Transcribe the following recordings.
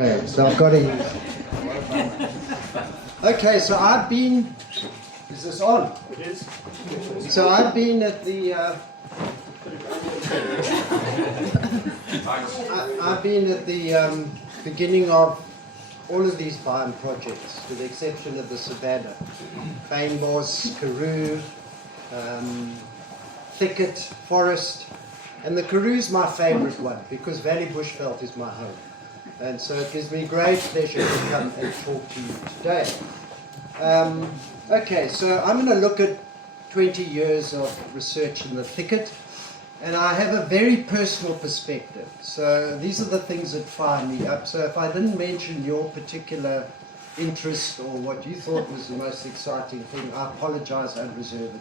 Okay, so I've got to. Okay, so I've been. Is this on? It is. So I've been at the. I've been at the beginning of all of these biome projects, with the exception of the Savannah, Fynbos, Karoo, Thicket, Forest, and the Karoo's my favourite one because Valley Bushveld is my home. And so it gives me great pleasure to come and talk to you today. Okay, so I'm going to look at 20 years of research in the thicket, and I have a very personal perspective. So these are the things that fire me up. So if I didn't mention your particular interest or what you thought was the most exciting thing, I apologize unreservedly.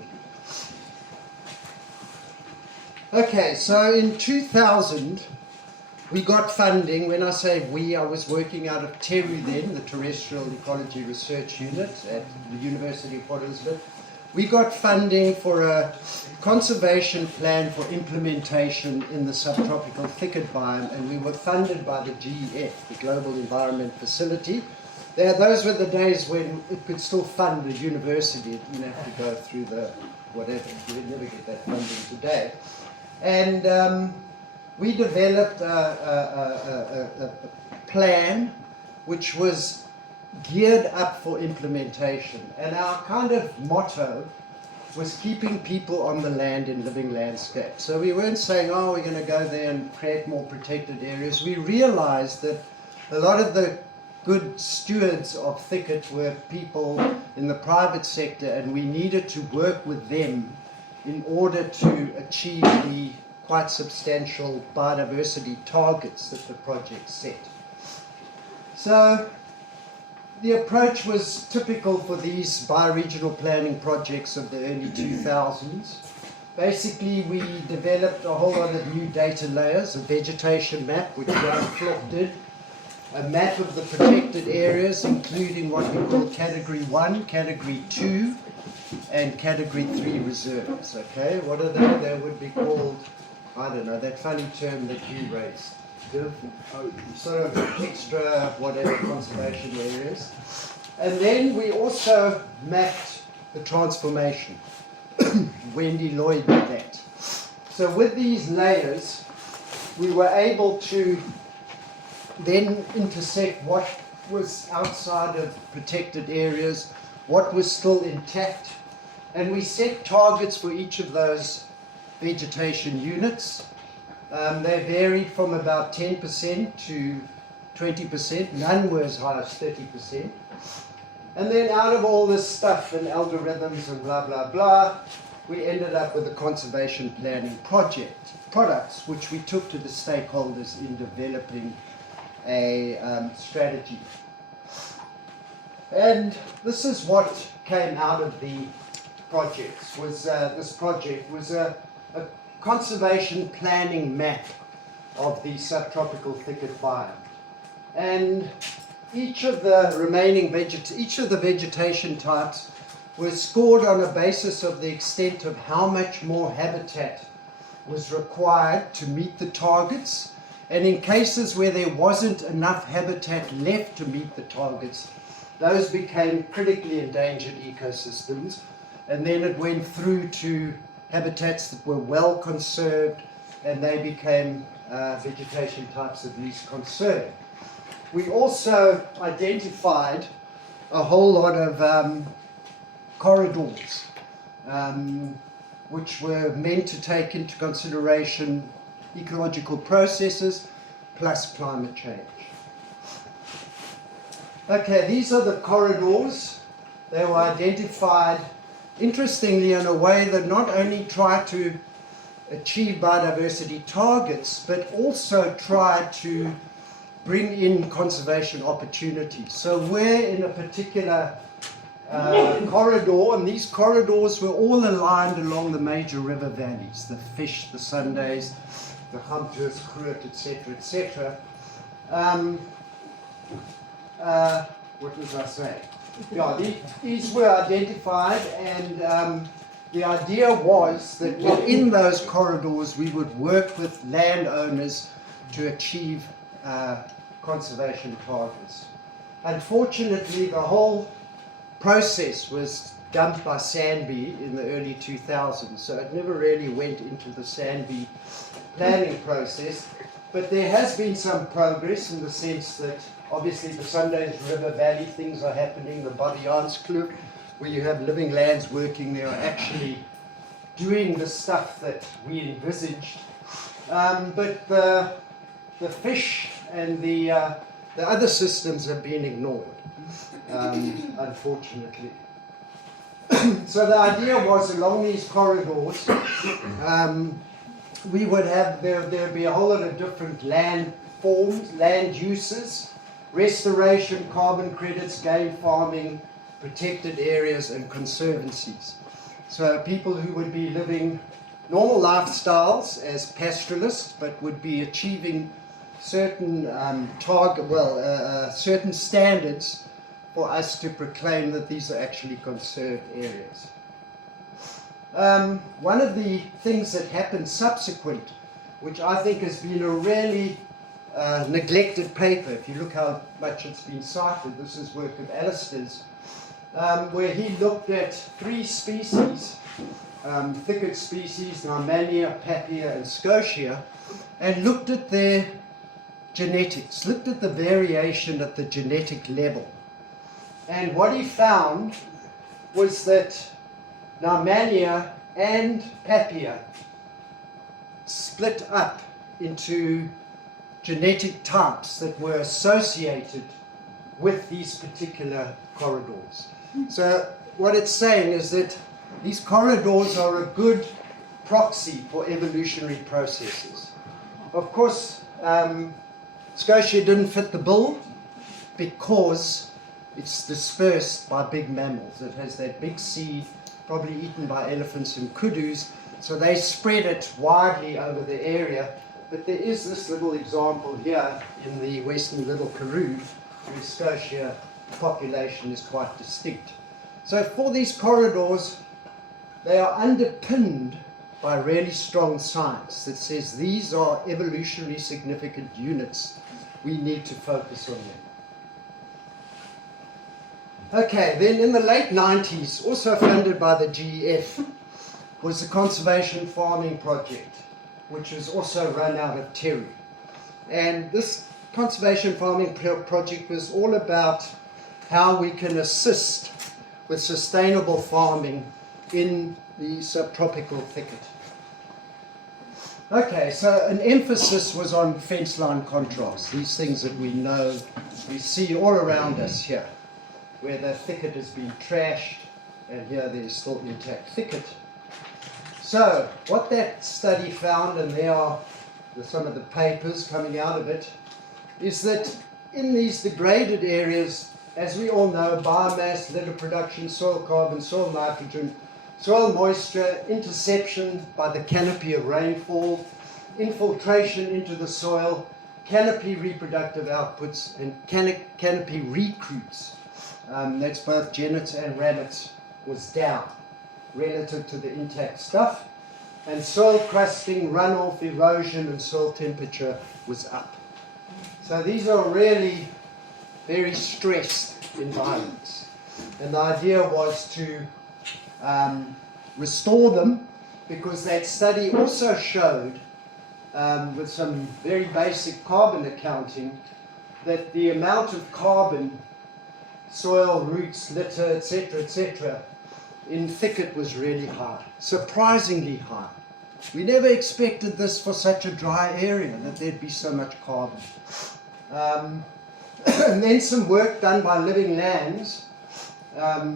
Okay, so in 2000, we got funding. When I say we, I was working out of TERU then, the Terrestrial Ecology Research Unit at the University of Port Elizabeth. We got funding for a conservation plan for implementation in the subtropical thicket biome, and we were funded by the GEF, the Global Environment Facility. Those were the days when it could still fund a university. It didn't have to go through the whatever. You would never get that funding today. And we developed a plan which was geared up for implementation. And our kind of motto was keeping people on the land in living landscapes. So we weren't saying, oh, we're going to go there and create more protected areas. We realized that a lot of the good stewards of thicket were people in the private sector, and we needed to work with them in order to achieve the quite substantial biodiversity targets that the project set. So the approach was typical for these bioregional planning projects of the early 2000s. Basically, we developed a whole lot of new data layers, a vegetation map, which Graham Flock did, a map of the protected areas, including what we call Category 1, Category 2, and Category 3 reserves. Okay, what are they? They would be called, I don't know, that funny term that you raised. Sort of extra, whatever, conservation areas. And then we also mapped the transformation. Wendy Lloyd did that. So with these layers, we were able to then intersect what was outside of protected areas, what was still intact, and we set targets for each of those vegetation units. They varied from about 10% to 20%. None were as high as 30%. And then out of all this stuff and algorithms and blah, blah, blah, we ended up with a conservation planning products, which we took to the stakeholders in developing a strategy. And this is what came out of the projects. This project was a conservation planning map of the subtropical thicket biome. And each of the remaining vegetation types was scored on a basis of the extent of how much more habitat was required to meet the targets. And in cases where there wasn't enough habitat left to meet the targets, those became critically endangered ecosystems. And then it went through to habitats that were well conserved, and they became vegetation types of least concern. We also identified a whole lot of corridors, which were meant to take into consideration ecological processes plus climate change. Okay, these are the corridors. They were identified, interestingly, in a way that not only tried to achieve biodiversity targets, but also tried to bring in conservation opportunities. So we're in a particular corridor, and these corridors were all aligned along the major river valleys, the Fish, the Sundays, the Hamters, Kruit, etc., etc. What was I saying? Yeah, these were identified, and the idea was that within those corridors we would work with landowners to achieve conservation targets. Unfortunately, the whole process was dumped by Sandby in the early 2000s, so it never really went into the Sandby planning process. But there has been some progress in the sense that obviously the Sundays River Valley things are happening, the Bodianskloof, where you have living lands working there, are actually doing the stuff that we envisaged. But the fish and the other systems have been ignored, unfortunately. So the idea was along these corridors, we would have, there would be a whole lot of different land forms, land uses, restoration, carbon credits, game farming, protected areas and conservancies. So people who would be living normal lifestyles as pastoralists, but would be achieving certain certain standards for us to proclaim that these are actually conserved areas. One of the things that happened subsequent, which I think has been a really neglected paper, if you look how much it's been cited, this is work of Alistair's, where he looked at 3 species, thicket species, Narmania, Papia and Scotia, and looked at their genetics, looked at the variation at the genetic level. And what he found was that Narmania and Papia split up into genetic types that were associated with these particular corridors. So what it's saying is that these corridors are a good proxy for evolutionary processes. Of course, Scotia didn't fit the bill because it's dispersed by big mammals. It has that big seed, probably eaten by elephants and kudus, so they spread it widely over the area. But there is this little example here in the western Little Karoo, where Scotia population is quite distinct. So for these corridors, they are underpinned by really strong science that says these are evolutionarily significant units. We need to focus on them. Okay, then in the late 90s, also funded by the GEF, was the Conservation Farming Project, which was also run out of Terry. And this Conservation Farming Project was all about how we can assist with sustainable farming in the subtropical thicket. Okay, so an emphasis was on fence line contrast, these things that we know, we see all around us here, where the thicket has been trashed, and here there is still intact thicket. So, what that study found, and there are some of the papers coming out of it, is that in these degraded areas, as we all know, biomass, litter production, soil carbon, soil nitrogen, soil moisture, interception by the canopy of rainfall, infiltration into the soil, canopy reproductive outputs, and canopy recruits, that's both genets and ramets, was down relative to the intact stuff, and soil crusting, runoff, erosion, and soil temperature was up. So these are really very stressed environments, and the idea was to restore them, because that study also showed, with some very basic carbon accounting, that the amount of carbon, soil, roots, litter, etc., in thicket was really high, surprisingly high. We never expected this for such a dry area, that there'd be so much carbon. And then some work done by Living Lands,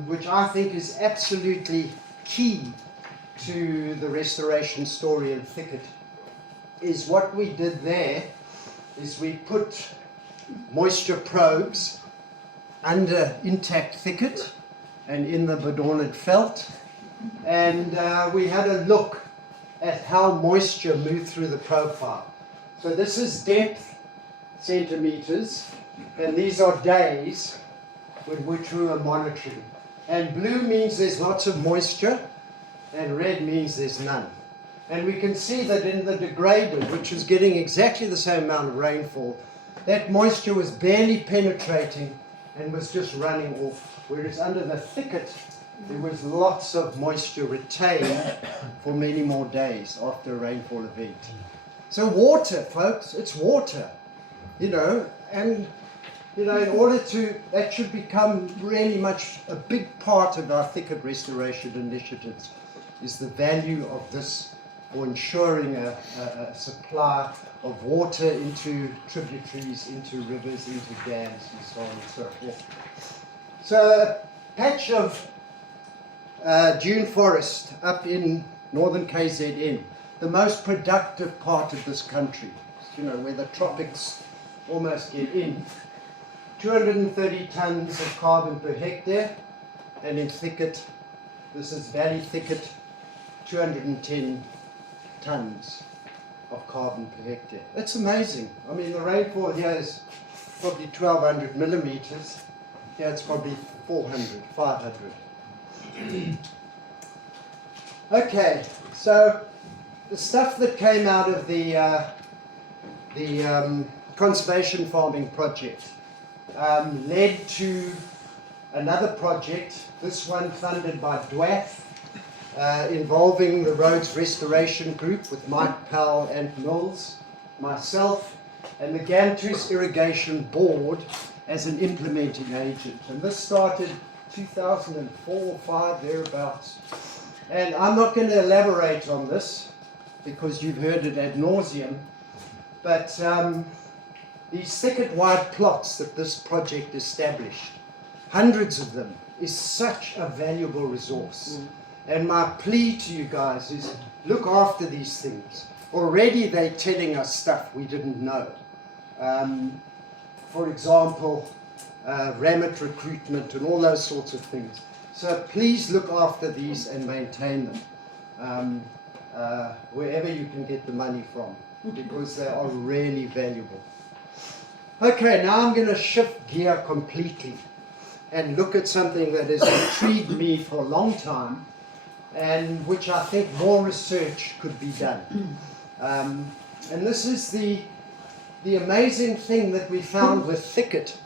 which I think is absolutely key to the restoration story in thicket, is what we did there is we put moisture probes under intact thicket and in the bedorned veld, and we had a look at how moisture moved through the profile. So this is depth, centimeters, and these are days with which we were monitoring. And blue means there's lots of moisture, and red means there's none. And we can see that in the degraded, which is getting exactly the same amount of rainfall, that moisture was barely penetrating and was just running off. Whereas under the thicket, there was lots of moisture retained for many more days after a rainfall event. So water, folks, it's water, and in order to, that should become really much a big part of our thicket restoration initiatives, is the value of this for ensuring a supply of water into tributaries, into rivers, into dams, and so on and so forth. So a patch of dune forest up in northern KZN, the most productive part of this country, where the tropics almost get in. 230 tons of carbon per hectare, and in thicket, this is valley thicket, 210 tons of carbon per hectare. It's amazing. I mean, the rainfall here is probably 1,200 millimeters. Here it's probably 400, 500. Okay, so the stuff that came out of the conservation farming project led to another project, this one funded by DWAF, involving the Roads Restoration Group with Mike Powell and Mills, myself, and the Gantus Irrigation Board as an implementing agent. And this started 2004 or 5, thereabouts. And I'm not going to elaborate on this because you've heard it ad nauseum, but these thicket-wide plots that this project established, hundreds of them, is such a valuable resource. And my plea to you guys is look after these things. Already they're telling us stuff we didn't know. For example, rammet recruitment and all those sorts of things. So please look after these and maintain them wherever you can get the money from, because they are really valuable. Okay, now I'm going to shift gear completely and look at something that has intrigued me for a long time, and which I think more research could be done. And this is the amazing thing that we found with thicket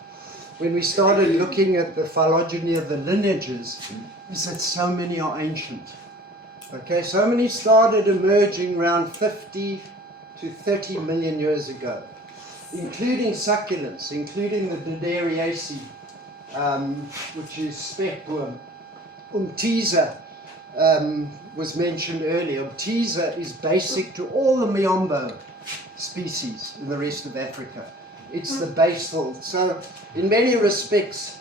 when we started looking at the phylogeny of the lineages, is that so many are ancient. Okay, so many started emerging around 50 to 30 million years ago, including succulents, including the Dendariaceae, which is speckworm. Umtisa was mentioned earlier. Umtisa is basic to all the Miombo species in the rest of Africa. It's the basal. So in many respects,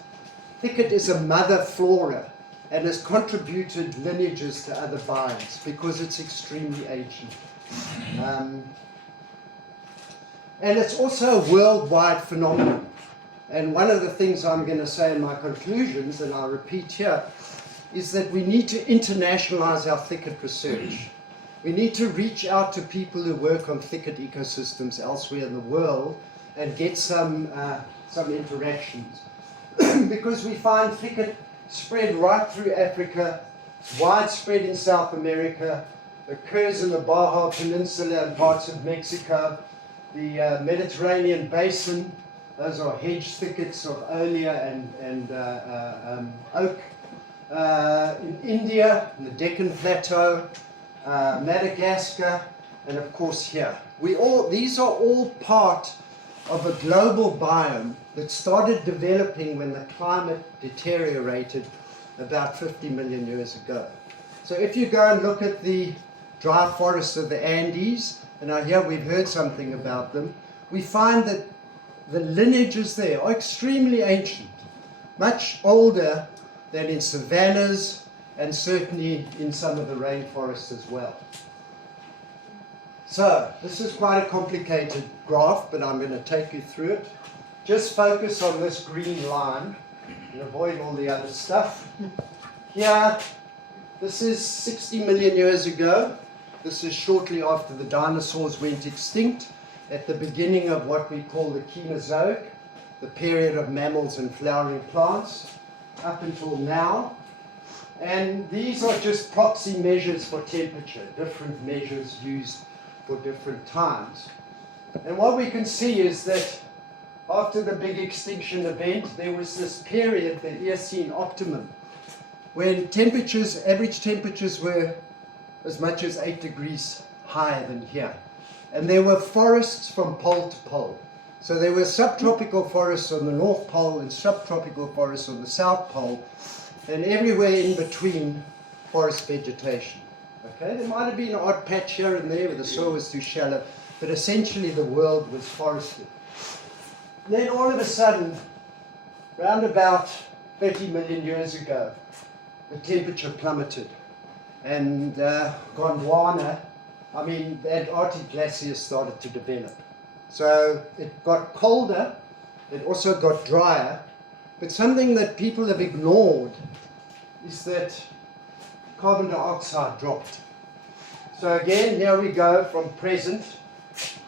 thicket is a mother flora and has contributed lineages to other biomes because it's extremely ancient. And it's also a worldwide phenomenon. And one of the things I'm going to say in my conclusions, and I'll repeat here, is that we need to internationalize our thicket research. We need to reach out to people who work on thicket ecosystems elsewhere in the world and get some interactions. Because we find thicket spread right through Africa, widespread in South America, occurs in the Baja Peninsula and parts of Mexico, the Mediterranean basin. Those are hedge thickets of Olea and oak. In India, in the Deccan Plateau, Madagascar, and of course here. These are all part of a global biome that started developing when the climate deteriorated about 50 million years ago. So if you go and look at the dry forests of the Andes, and now here we've heard something about them, we find that the lineages there are extremely ancient, much older than in savannas and certainly in some of the rainforests as well. So this is quite a complicated graph, but I'm going to take you through it. Just focus on this green line and avoid all the other stuff. Here, this is 60 million years ago. This is shortly after the dinosaurs went extinct, at the beginning of what we call the Kenozoic, the period of mammals and flowering plants, up until now. And these are just proxy measures for temperature, different measures used for different times. And what we can see is that after the big extinction event, there was this period, the Eocene optimum, when temperatures, average temperatures were as much as 8 degrees higher than here. And there were forests from pole to pole. So there were subtropical forests on the North Pole and subtropical forests on the South Pole, and everywhere in between, forest vegetation. Okay, there might have been an odd patch here and there where the soil was too shallow, but essentially the world was forested. Then all of a sudden, round about 30 million years ago, the temperature plummeted. And Gondwana, the Antarctic glaciers started to develop. So it got colder, it also got drier, but something that people have ignored is that carbon dioxide dropped. So again, here we go from present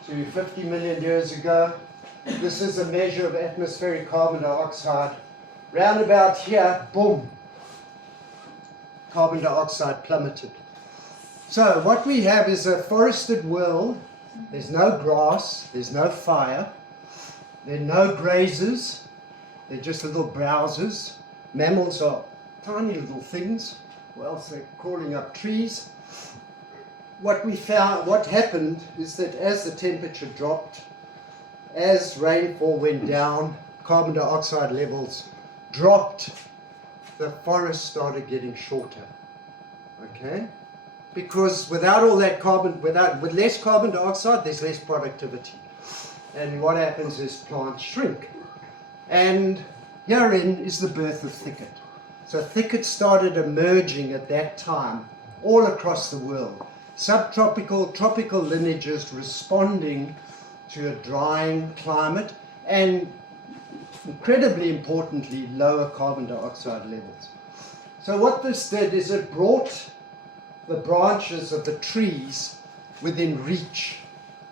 to 50 million years ago. This is a measure of atmospheric carbon dioxide. Round about here, boom, carbon dioxide plummeted. So what we have is a forested world. There's no grass, there's no fire, there are no grazers, they're just little browsers. Mammals are tiny little things, or else they're crawling up trees. What we found, what happened is that as the temperature dropped, as rainfall went down, carbon dioxide levels dropped, the forest started getting shorter. Okay? Because without all that carbon, with less carbon dioxide, there's less productivity. And what happens is plants shrink. And herein is the birth of thicket. So thicket started emerging at that time all across the world. Subtropical, tropical lineages responding to a drying climate and, incredibly importantly, lower carbon dioxide levels. So what this did is it brought the branches of the trees within reach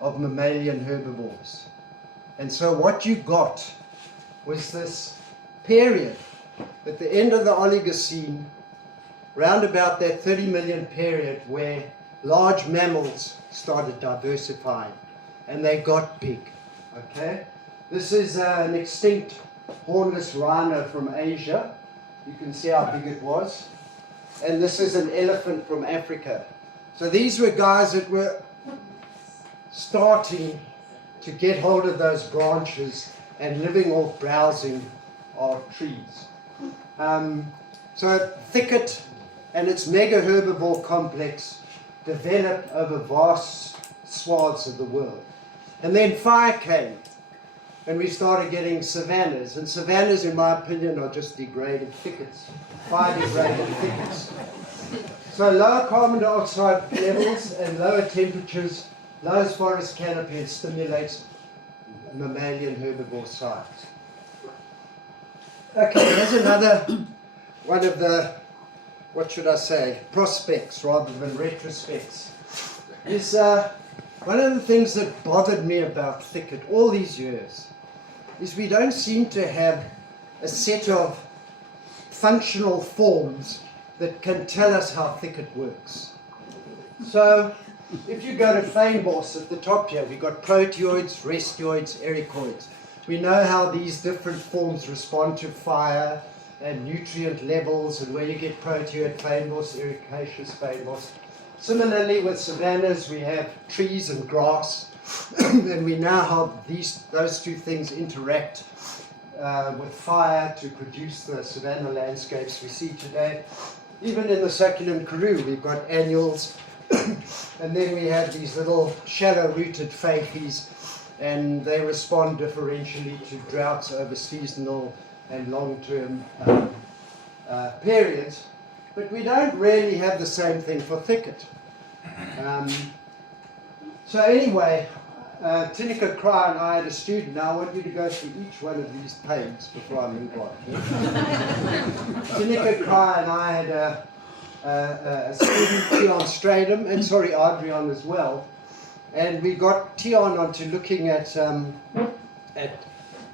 of mammalian herbivores. And so what you got was this period at the end of the Oligocene, round about that 30 million period where large mammals started diversifying and they got big. Okay? This is an extinct hornless rhino from Asia. You can see how big it was. And this is an elephant from Africa. So these were guys that were starting to get hold of those branches and living off browsing of trees. So thicket and its mega herbivore complex developed over vast swaths of the world. And then fire came, and we started getting savannas. And savannas, in my opinion, are just degraded thickets, fire-degraded thickets. So lower carbon dioxide levels and lower temperatures, lowers forest canopy and stimulates mammalian herbivore sites. Okay, here's another one of the, what should I say, prospects rather than retrospects. Is one of the things that bothered me about thicket all these years is we don't seem to have a set of functional forms that can tell us how thicket works. So if you go to fynbos at the top here, we've got proteoids, restoids, ericoids. We know how these different forms respond to fire and nutrient levels and where you get proteoid fynbos, ericaceous fynbos. Similarly with savannas, we have trees and grass, and we know how those two things interact with fire to produce the savanna landscapes we see today. Even in the succulent Karoo, we've got annuals, and then we have these little shallow-rooted facies, and they respond differentially to droughts over seasonal and long-term periods. But we don't really have the same thing for thicket. So anyway, Tineke Cry and I had a student. Now I want you to go through each one of these pages before I move on. Tineke Cry and I had a student, Tion Stradum, and Adrian as well. And we got Tion onto looking at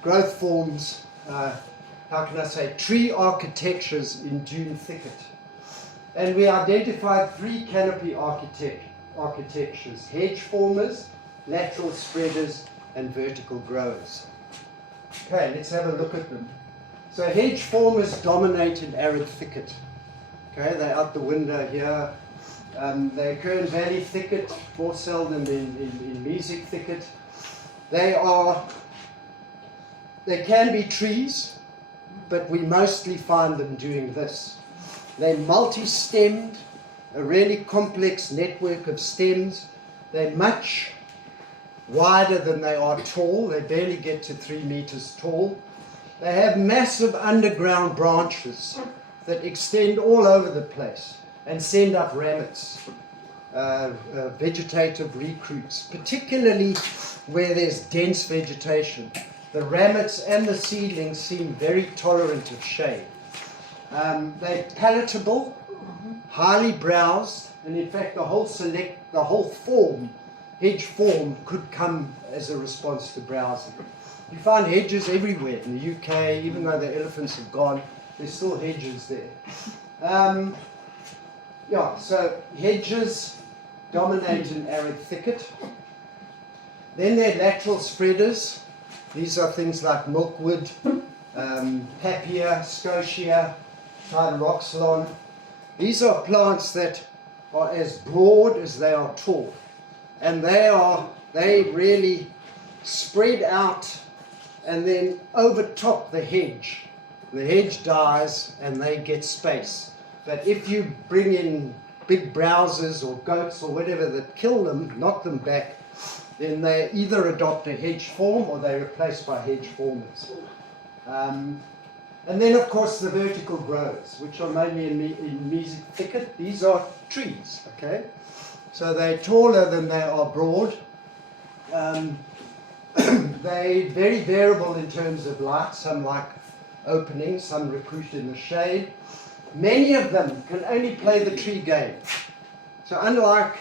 growth forms, how can I say, tree architectures in dune thicket. And we identified 3 canopy architectures: hedge formers, lateral spreaders, and vertical growers. Okay, let's have a look at them. So hedge formers dominate in arid thicket. Okay, they're out the window here. They occur in valley thicket, more seldom in mesic thicket. They can be trees, but we mostly find them doing this. They're multi-stemmed, a really complex network of stems. They're much wider than they are tall. They barely get to 3 meters tall. They have massive underground branches that extend all over the place and send up ramettes, vegetative recruits, particularly where there's dense vegetation. The ramettes and the seedlings seem very tolerant of shade. They're palatable, highly browsed, and in fact the whole form, hedge form, could come as a response to browsing. You find hedges everywhere in the UK, even though the elephants have gone, there's still hedges there. Yeah, so hedges dominate in arid thicket. Then there are lateral spreaders. These are things like milkwood, papia, scotia, Roxylon. These are plants that are as broad as they are tall, and they really spread out and then overtop the hedge. The hedge dies and they get space. But if you bring in big browsers or goats or whatever that kill them, knock them back, then they either adopt a hedge form or they're replaced by hedge formers. And then, of course, the vertical growers, which are mainly in mesic thicket. These are trees, okay? So they're taller than they are broad. They're very variable in terms of light. Some like openings, some recruit in the shade. Many of them can only play the tree game. So unlike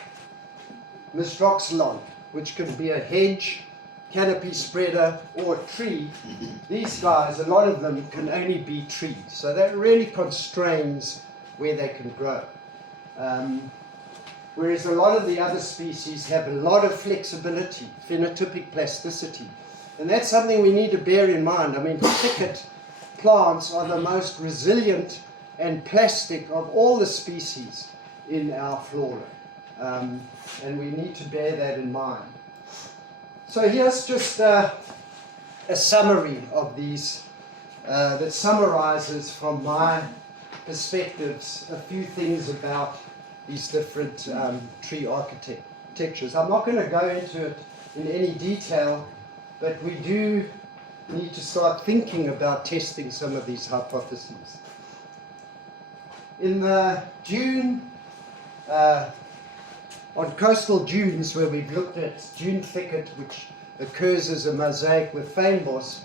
Roxylon, which can be a hedge, canopy spreader, or a tree, these guys, a lot of them can only be trees. So that really constrains where they can grow. Whereas a lot of the other species have a lot of flexibility, phenotypic plasticity. And that's something we need to bear in mind. I mean, thicket plants are the most resilient and plastic of all the species in our flora. And we need to bear that in mind. So here's just a summary of these that summarizes from my perspectives a few things about these different tree architectures. I'm not going to go into it in any detail, but we do need to start thinking about testing some of these hypotheses. In the dune, on coastal dunes where we've looked at dune thicket, which occurs as a mosaic with fynbos,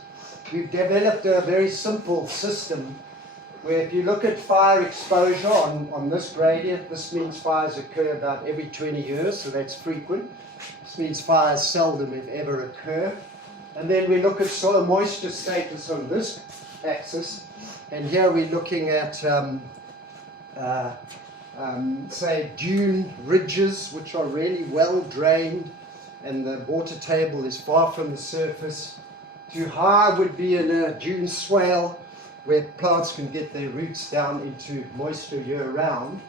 we've developed a very simple system where if you look at fire exposure on this gradient, this means fires occur about every 20 years, so that's frequent. This means fires seldom, if ever, occur. And then we look at soil moisture status on this axis, and here we're looking at say dune ridges, which are really well drained and the water table is far from the surface. Too high would be in a dune swale where plants can get their roots down into moisture year round.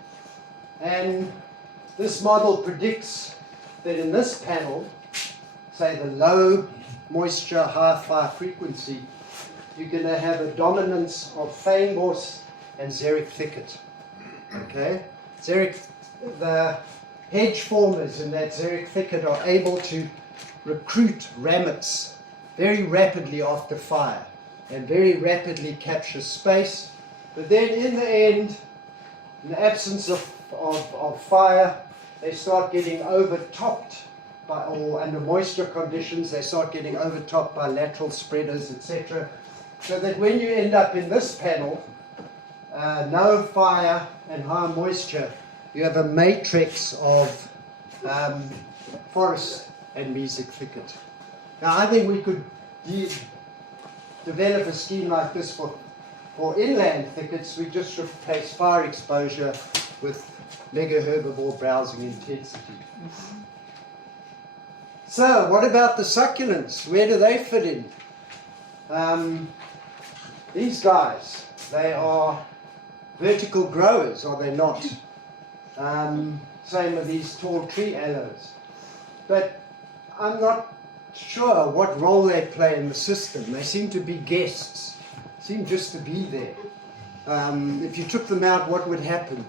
And this model predicts that in this panel, say the low moisture, high fire frequency, you're going to have a dominance of fynbos and xeric thicket. Okay? The hedge formers in that xeric thicket are able to recruit ramettes very rapidly after fire and very rapidly capture space. But then in the end, in the absence of fire, they start getting overtopped by, or under moisture conditions, they start getting overtopped by lateral spreaders, etc. So that when you end up in this panel, no fire and high moisture, you have a matrix of forest and mesic thicket. Now I think we could develop a scheme like this for inland thickets. We just replace fire exposure with megaherbivore browsing intensity. So what about the succulents? Where do they fit in? These guys, they are vertical growers, are they not? Same with these tall tree aloes. But I'm not sure what role they play in the system. They seem to be guests, seem just to be there. If you took them out, what would happen?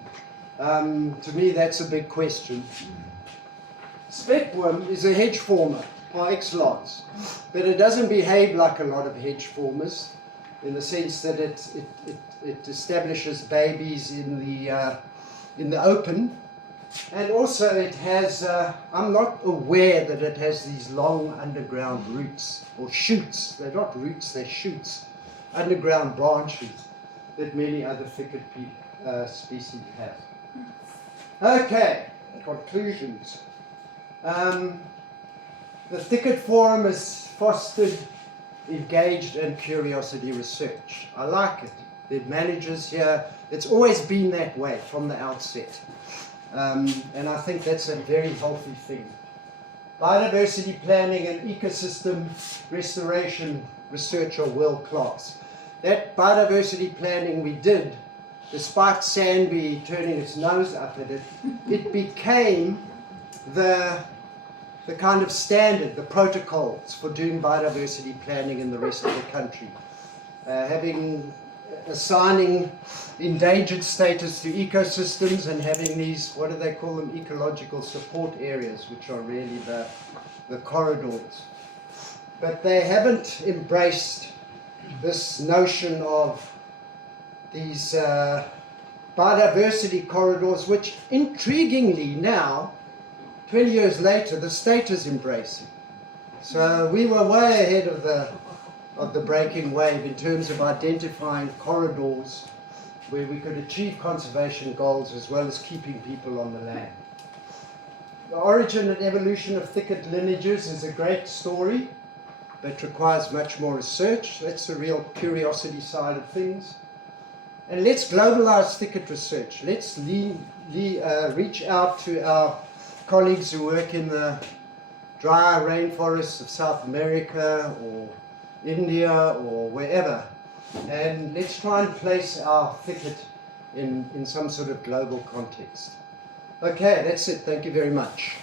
To me, that's a big question. Speckworm is a hedge former par excellence, but it doesn't behave like a lot of hedge formers in the sense that it establishes babies in the open. And also it has, I'm not aware that it has these long underground roots or shoots. They're not roots, they're shoots, underground branches that many other thicket species have. Okay, conclusions. The Thicket Forum has fostered engaged and curiosity research. I like it. The managers here, it's always been that way from the outset. And I think that's a very healthy thing. Biodiversity planning and ecosystem restoration research are world class. That biodiversity planning we did, despite Sandby turning its nose up at it, it became the kind of standard, the protocols for doing biodiversity planning in the rest of the country. Assigning endangered status to ecosystems and having these, what do they call them, ecological support areas, which are really the corridors. But they haven't embraced this notion of these biodiversity corridors, which intriguingly now, 20 years later, the state is embracing. So we were way ahead of the breaking wave in terms of identifying corridors where we could achieve conservation goals as well as keeping people on the land. The origin and evolution of thicket lineages is a great story, but requires much more research. That's the real curiosity side of things. And let's globalize thicket research. Let's reach out to our colleagues who work in the dry rainforests of South America or India or wherever, and let's try and place our thicket in some sort of global context. Okay, that's it. Thank you very much.